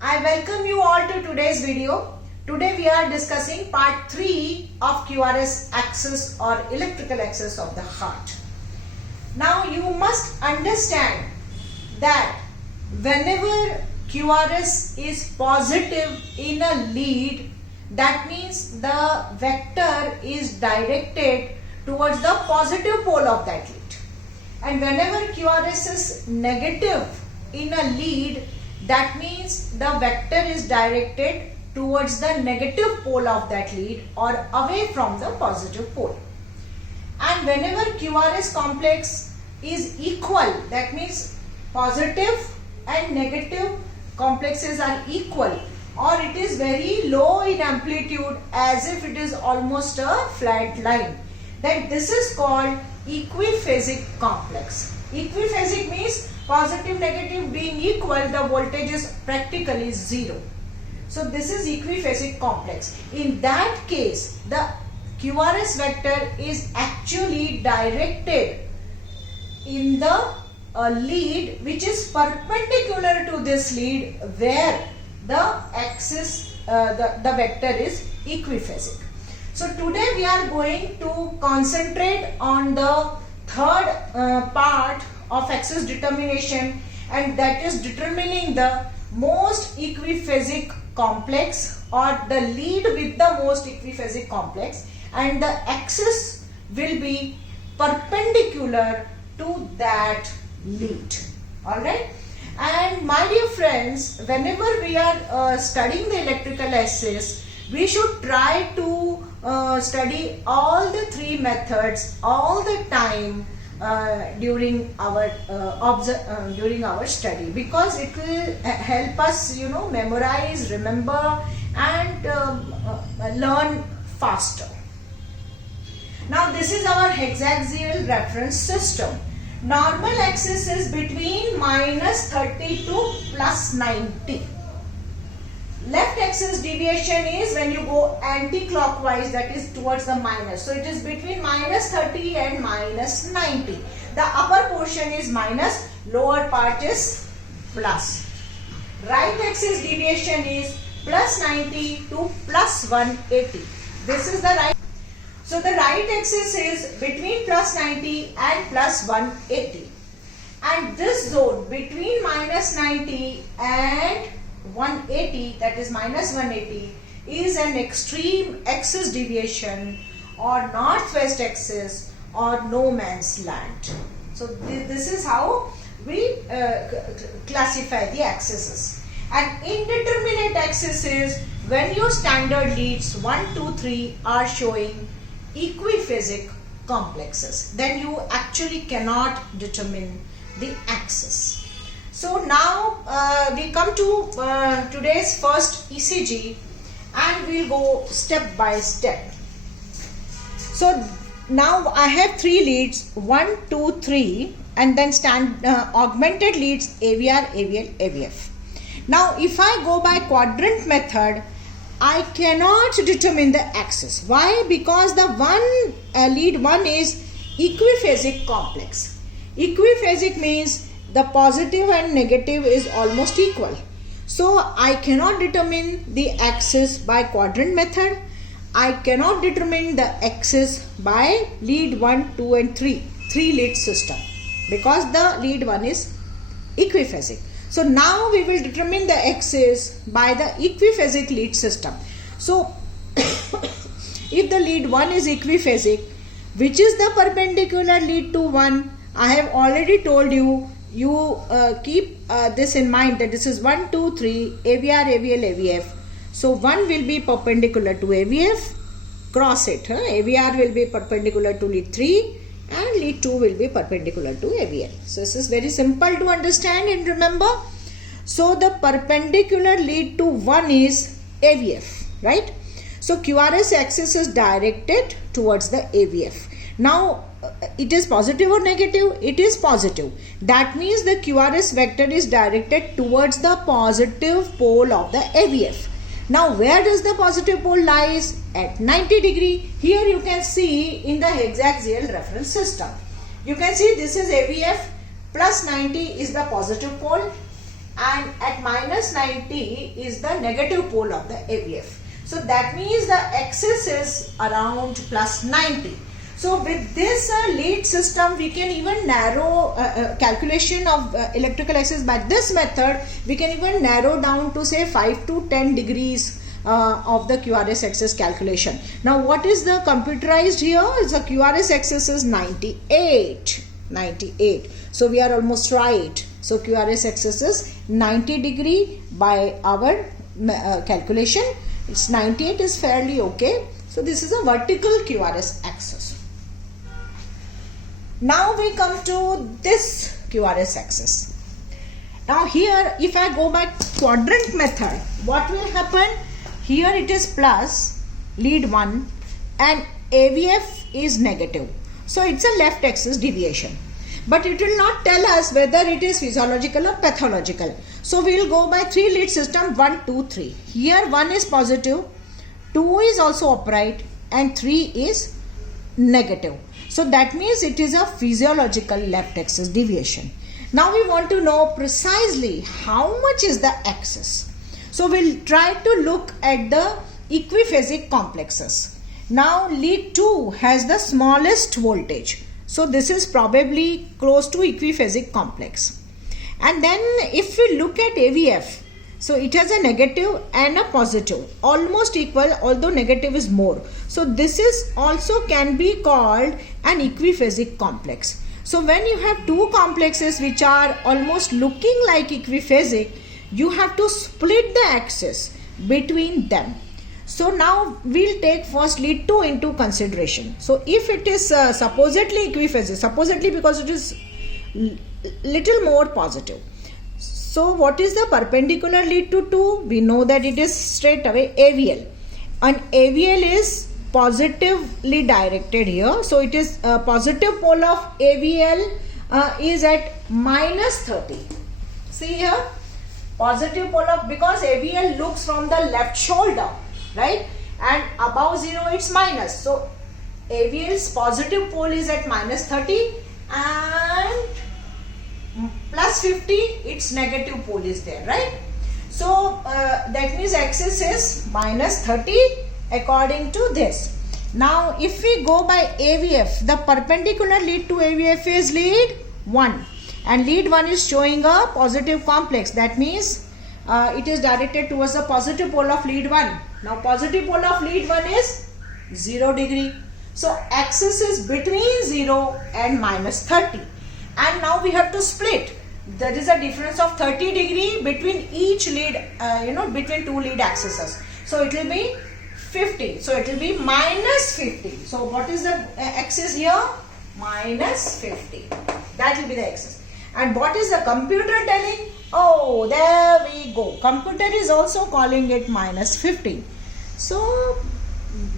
I welcome you all to today's video. Today we are discussing part 3 of QRS axis or electrical axis of the heart. Now you must understand that whenever QRS is positive in a lead, that means the vector is directed towards the positive pole of that lead. And whenever QRS is negative in a lead, that means the vector is directed towards the negative pole of that lead or away from the positive pole. And whenever QRS complex is equal, that means positive and negative complexes are equal, or it is very low in amplitude as if it is almost a flat line, then this is called equiphasic complex. Equiphasic means positive negative being equal, the voltage is practically zero. So this is equiphasic complex. In that case, the QRS vector is actually directed in the lead which is perpendicular to this lead where the axis, the vector is equiphasic. So today we are going to concentrate on the third part of axis determination, and that is determining the most equiphasic complex or the lead with the most equiphasic complex, and the axis will be perpendicular to that lead. Alright, and my dear friends, whenever we are studying the electrical axis, we should try to study all the three methods all the time during our study, because it will help us, memorize, remember, and learn faster. Now this is our hexaxial reference system. Normal axis is between minus 30 to plus 90. Left axis deviation is when you go anti-clockwise, that is towards the minus. So it is between minus 30 and minus 90. The upper portion is minus, lower part is plus. Right axis deviation is plus 90 to plus 180. This is the right. So the right axis is between plus 90 and plus 180. And this zone between minus 90 and 180, that is minus 180, is an extreme axis deviation or northwest axis or no man's land. So this is how we classify the axes. And indeterminate axis is when your standard leads 1, 2, 3 are showing equiphasic complexes, then you actually cannot determine the axis. So now we come to today's first ECG, and we'll go step by step. So now I have three leads, 1, 2, 3, and then augmented leads AVR, AVL, AVF. Now if I go by quadrant method, I cannot determine the axis. Why? Because the lead 1 is equiphasic complex. Equiphasic means the positive and negative is almost equal. So I cannot determine the axis by quadrant method. I cannot determine the axis by lead 1, 2 and 3 lead system, because the lead 1 is equiphasic. So now we will determine the axis by the equiphasic lead system. So if the lead 1 is equiphasic, which is the perpendicular lead to 1, I have already told you, keep this in mind that this is 1, 2, 3, AVR, AVL, AVF. So 1 will be perpendicular to AVF, cross it. AVR will be perpendicular to lead 3 and lead 2 will be perpendicular to AVL. So this is very simple to understand and remember. So the perpendicular lead to 1 is AVF, right? So QRS axis is directed towards the AVF. Now it is positive or negative? It is positive. That means the QRS vector is directed towards the positive pole of the AVF. Now where does the positive pole lies? At 90 degree. Here you can see in the hexaxial reference system. You can see this is AVF, plus 90 is the positive pole, and at minus 90 is the negative pole of the AVF. So that means the axis is around plus 90. So with this lead system, we can even narrow calculation of electrical axis by this method. We can even narrow down to say 5 to 10 degrees of the QRS axis calculation. Now what is the computerized here? Is the QRS axis is 98. So we are almost right. So QRS axis is 90 degree by our calculation. It's 98 is fairly okay. So this is a vertical QRS axis. Now we come to this QRS axis. Now here if I go by quadrant method, what will happen? Here it is plus lead 1 and AVF is negative. So it's a left axis deviation. But it will not tell us whether it is physiological or pathological. So we will go by 3 lead system 1, 2, 3. Here 1 is positive, 2 is also upright and 3 is negative. So that means it is a physiological left axis deviation. Now we want to know precisely how much is the axis. So we'll try to look at the equiphasic complexes. Now lead 2 has the smallest voltage. So this is probably close to equiphasic complex. And then if we look at AVF, so it has a negative and a positive, almost equal, although negative is more. So this is also can be called an equiphasic complex. So when you have two complexes which are almost looking like equiphasic, you have to split the axis between them. So now we'll take first lead 2 into consideration. So if it is supposedly equiphasic, supposedly because it is little more positive. So what is the perpendicular lead to 2? We know that it is straight away AVL. And AVL is positively directed here. So it is a positive pole of AVL is at minus 30. See here, positive pole of, because AVL looks from the left shoulder, right, and above 0 it's minus. So AVL's positive pole is at minus 30 and plus 50 its negative pole is there, right? So that means axis is minus 30 according to this. Now if we go by AVF, the perpendicular lead to AVF is lead 1 and lead 1 is showing a positive complex. That means it is directed towards the positive pole of lead 1. Now positive pole of lead 1 is 0 degree. So axis is between 0 and minus 30. And now we have to split. There is a difference of 30 degree between each lead, between two lead axes. So it will be 50. So it will be minus 50. So what is the axis here? Minus 50. That will be the axis. And what is the computer telling? Oh, there we go. Computer is also calling it minus 50. So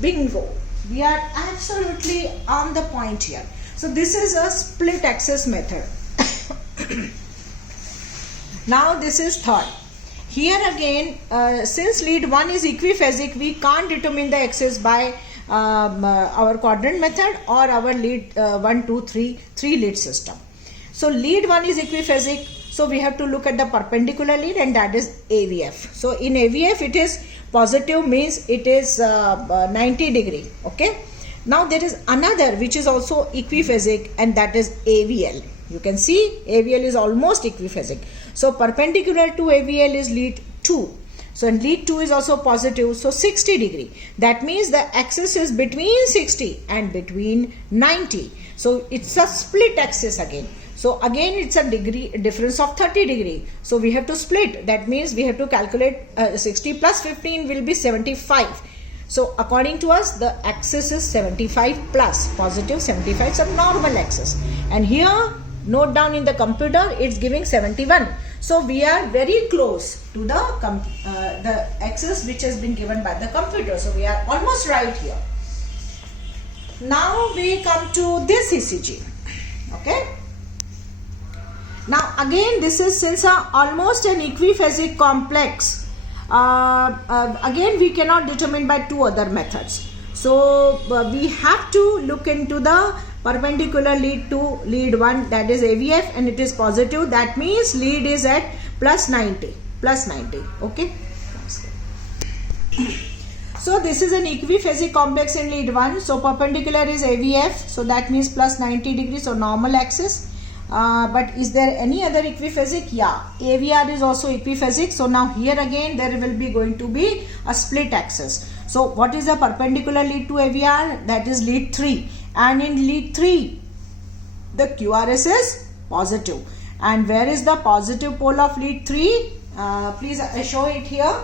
bingo. We are absolutely on the point here. So this is a split axis method. Now this is third. Here again, since lead 1 is equiphasic, we can't determine the axis by our quadrant method or our lead 1, 2, 3 lead system. So lead 1 is equiphasic, so we have to look at the perpendicular lead, and that is AVF. So in AVF it is positive, means it is 90 degree. Okay. Now there is another which is also equiphasic, and that is AVL. You can see AVL is almost equiphasic. So perpendicular to AVL is lead 2. So and lead 2 is also positive, so 60 degree. That means the axis is between 60 and between 90. So it's a split axis again. So again it's a difference of 30 degree. So we have to split. That means we have to calculate 60 plus 15 will be 75. So according to us, the axis is 75 plus, positive 75, some normal axis. And here, note down in the computer, it's giving 71. So we are very close to the axis which has been given by the computer. So we are almost right here. Now we come to this ECG. Okay. Now again, this is since almost an equiphasic complex. Again we cannot determine by two other methods. So we have to look into the perpendicular lead to lead 1, that is AVF, and it is positive. That means lead is at plus 90, okay. So this is an equiphasic complex in lead 1. So perpendicular is AVF, so that means plus 90 degrees, so normal axis. But is there any other equiphasic? Yeah, AVR is also equiphasic. So now here again there will be going to be a split axis. So what is the perpendicular lead to AVR? That is lead 3, and in lead 3 the QRS is positive. And where is the positive pole of lead 3? Please show it here.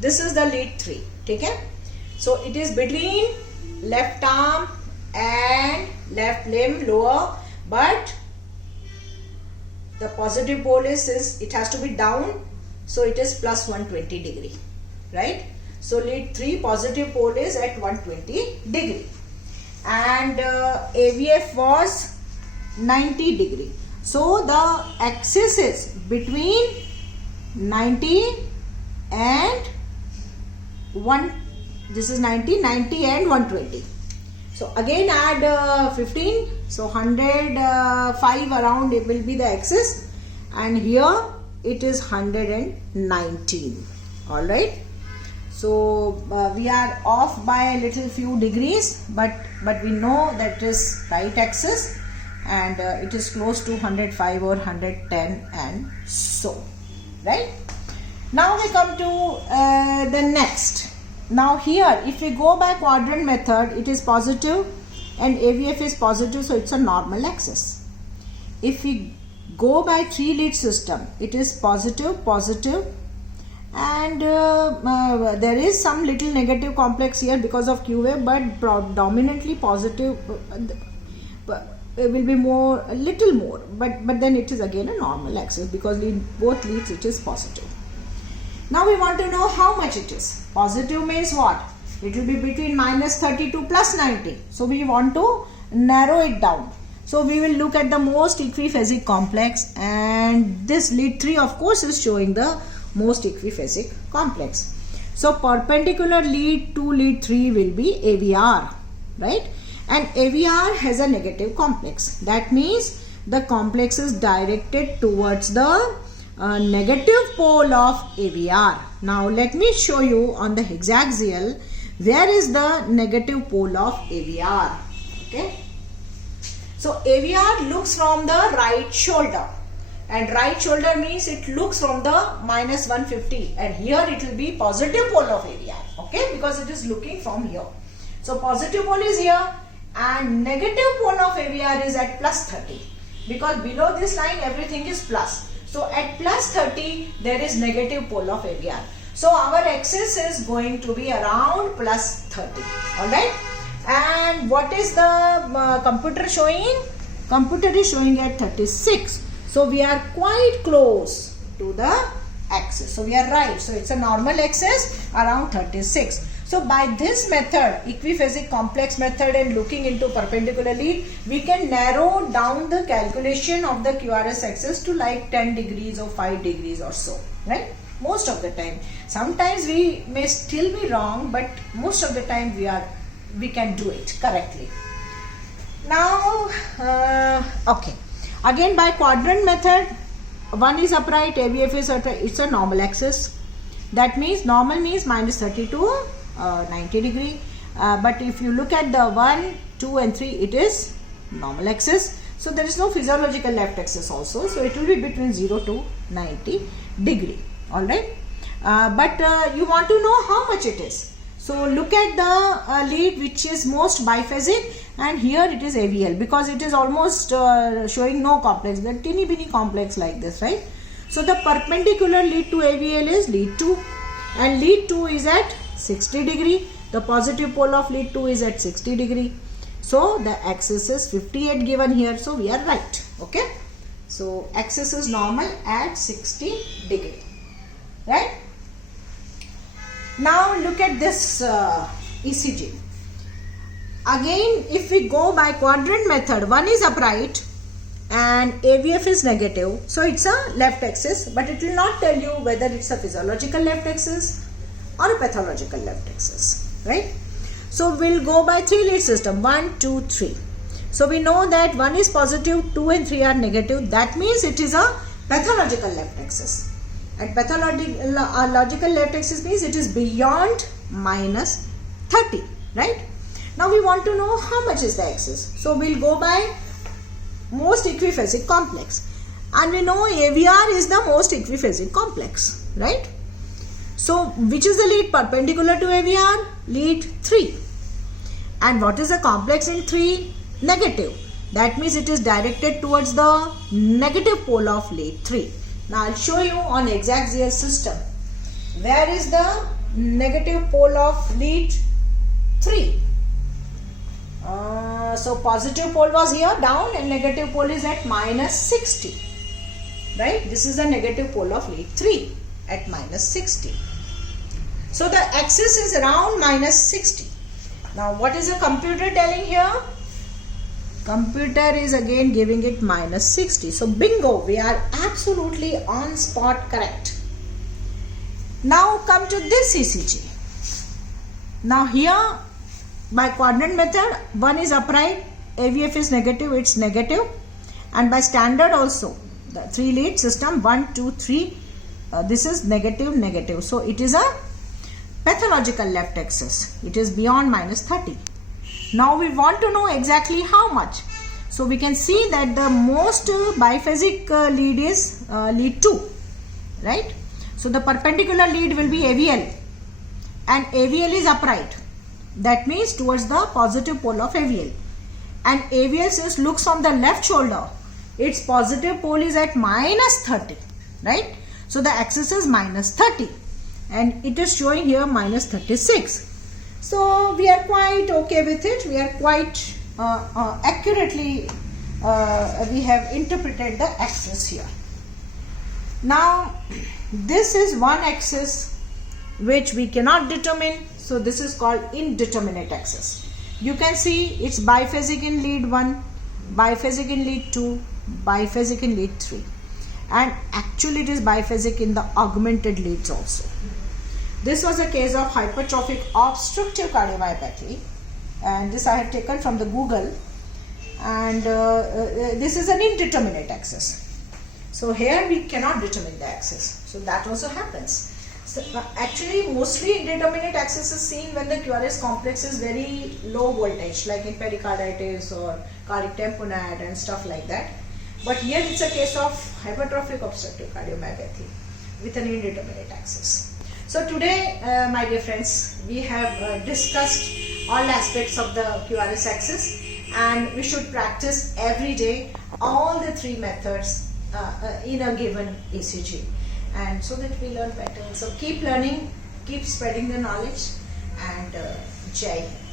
This is the lead 3, okay? So it is between left arm and left limb lower, but the positive pole is, it has to be down, so it is plus 120 degree, right? So lead 3 positive pole is at 120 degree, and AVF was 90 degree. So the axis is between 90 and 1, this is 90 and 120. So again add 15, so 105 around it will be the axis, and here it is 119. All right. So we are off by a little few degrees, but we know that is right axis, and it is close to 105 or 110 and so, right. Now we come to the next. Now here if we go by quadrant method, it is positive and AVF is positive, so it's a normal axis. If we go by 3 lead system, it is positive, and there is some little negative complex here because of Q wave, but predominantly positive. It will be more, a little more, but then it is again a normal axis because both leads it is positive. Now we want to know how much it is. Positive means what? It will be between minus 30 to plus 90. So we want to narrow it down. So we will look at the most equiphasic complex, and this lead 3 of course is showing the most equiphasic complex. So perpendicular lead to lead 3 will be AVR, right? And AVR has a negative complex. That means the complex is directed towards the negative pole of AVR. Now let me show you on the hexaxial where is the negative pole of AVR. Okay. So AVR looks from the right shoulder, and right shoulder means it looks from the minus 150, and here it will be positive pole of AVR. Okay, because it is looking from here. So positive pole is here and negative pole of AVR is at plus 30, because below this line everything is plus. So at plus 30 there is negative pole of AVR. So our axis is going to be around plus 30. Alright. And what is the computer showing? Computer is showing at 36. So we are quite close to the axis. So we are right. So it's a normal axis around 36. So by this method, equiphasic complex method, and looking into perpendicular lead, we can narrow down the calculation of the QRS axis to like 10 degrees or 5 degrees or so, right? Most of the time. Sometimes we may still be wrong, but most of the time we can do it correctly. Now, okay. Again by quadrant method, one is upright, AVF is upright, it's a normal axis. That means normal means minus 30 to 90 degree. But if you look at the 1, 2 and 3, it is normal axis. So there is no physiological left axis also. So it will be between 0 to 90 degree. Alright. But you want to know how much it is. So look at the lead which is most biphasic, and here it is AVL because it is almost showing no complex, the teeny bitty complex like this, right? So the perpendicular lead to AVL is lead 2, and lead 2 is at 60 degree. The positive pole of lead 2 is at 60 degree. So the axis is 58 given here. So we are right. Okay. So axis is normal at 60 degree. Right. Now look at this ECG. Again, if we go by quadrant method, one is upright and AVF is negative. So it's a left axis, but it will not tell you whether it's a physiological left axis or a pathological left axis, right? So we'll go by 3 lead system, 1, 2, 3. So we know that 1 is positive, 2 and 3 are negative. That means it is a pathological left axis. And pathological left axis means it is beyond minus 30, right? Now we want to know how much is the axis. So we'll go by most equiphasic complex. And we know AVR is the most equiphasic complex, right? So which is the lead perpendicular to AVR? Lead 3. And what is the complex in 3? Negative. That means it is directed towards the negative pole of lead 3. Now I'll show you on Hex axial system. Where is the negative pole of lead 3? So positive pole was here down and negative pole is at minus 60. Right? This is the negative pole of lead 3 at minus 60. So the axis is around minus 60. Now what is the computer telling here? Computer is again giving it minus 60. So bingo, we are absolutely on spot correct. Now come to this ECG. Now here by quadrant method, 1 is upright, AVF is negative, it's negative. And by standard also, the 3 lead system, 1, 2, 3, this is negative, negative. So it is a pathological left axis. It is beyond minus 30. Now we want to know exactly how much. So we can see that the most biphasic lead is lead 2, right? So the perpendicular lead will be AVL and AVL is upright. That means towards the positive pole of AVL. And AVL since looks on the left shoulder, its positive pole is at minus 30, right? So the axis is minus 30 and it is showing here minus 36. So we are quite okay with it. We are quite accurately, we have interpreted the axis here. Now this is one axis which we cannot determine. So this is called indeterminate axis. You can see it's biphasic in lead 1, biphasic in lead 2, biphasic in lead 3. And actually it is biphasic in the augmented leads also. This was a case of hypertrophic obstructive cardiomyopathy, and this I have taken from the Google, and this is an indeterminate axis. So here we cannot determine the axis. So that also happens. So actually mostly indeterminate axis is seen when the QRS complex is very low voltage, like in pericarditis or cardiac tamponade and stuff like that. But here it's a case of hypertrophic obstructive cardiomyopathy with an indeterminate axis. So today, my dear friends, we have discussed all aspects of the QRS axis, and we should practice every day all the 3 methods in a given ECG, and so that we learn better. So keep learning, keep spreading the knowledge, and Jai Hind.